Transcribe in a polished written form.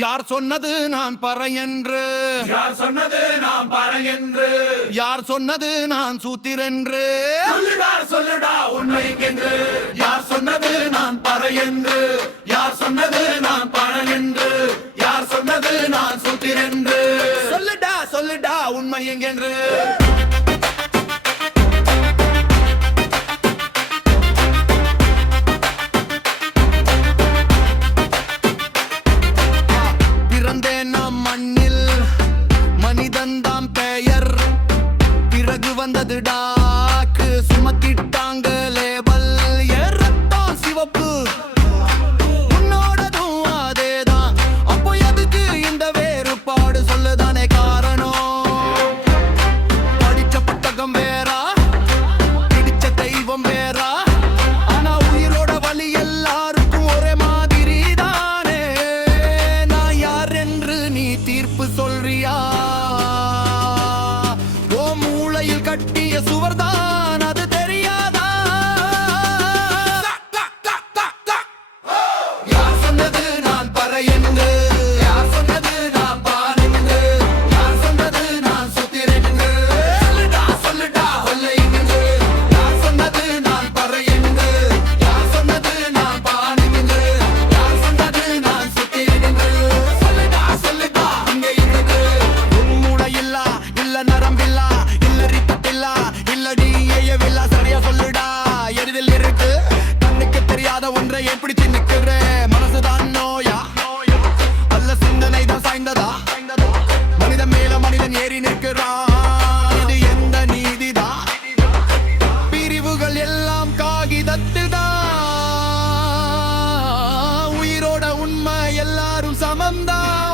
யார் சொன்னது நான் பறை என்று? யார் சொன்னது நாம் பறை என்று? யார் சொன்னது நான் சூத்திரென்று? சொல்லுடா சொல்லுடா உண்மைக்கென்று. யார் சொன்னது நான் பறை என்று? யார் சொன்னது நான் பறை என்று? யார் சொன்னது நான் சூத்திரென்று? சொல்லுடா சொல்லுடா உண்மை எங்கென்று? மண்ணில் மனிதன்தாம் பெயர், பிறகு வந்தது டாக்கு, சுமத்திட்டாங்க லேபல். ரத்தம் சிவப்பு, உன்னோடதும் அதேதான். அப்போ எதுக்கு இந்த வேறுபாடு? சொல்லுதானே காரணம். படிச்ச புத்தகம் வேறா, பிடிச்ச தெய்வம் வேறா, ஆனா உயிரோட வலி எல்லாருக்கும் ஒரே மாதிரி தானே. நான் யார் என்று நீ தீர்ப்பு சொல்றியா? ஓ மூளையில் கட்டிய சுவர்தான் அது தெரியாதா? யார் சொன்னது நான் பறை என்று? யார் சொன்னது நான் பான் என்று? யார் சொன்னது நான் சுத்திரன் என்று? சொல்லுடா சொல்லுடா சொல்லை என்று. யார் சொன்னது நான் பறை என்று? யார் சொன்னது நான் பான் என்று? யார் சொன்னது நான் சுத்திரன் என்று? சொல்லுடா சொல்லுடா இங்கே இருக்கு. உன் மூளையில்லா இல்ல நரம்பில்லா இல்ல ரிப்பட்டில்லா இல்லடி ஏயவில்லா, சரியா சொல்லுடா எரிதல் இருக்கு. கண்ணுக்கு தெரியாத ஒன்றை எப்படி தின்னுக்கிற? மனசுதான் நோயா அல்ல சிந்தனை தான் சாய்ந்ததா? மனிதன் மேல மனிதன் ஏறி நிற்கிறான், இது எந்த நீதிதான்? பிரிவுகள் எல்லாம் காகிதத்தில் தான், உயிரோட உண்மை எல்லாரும் சமம்தான்.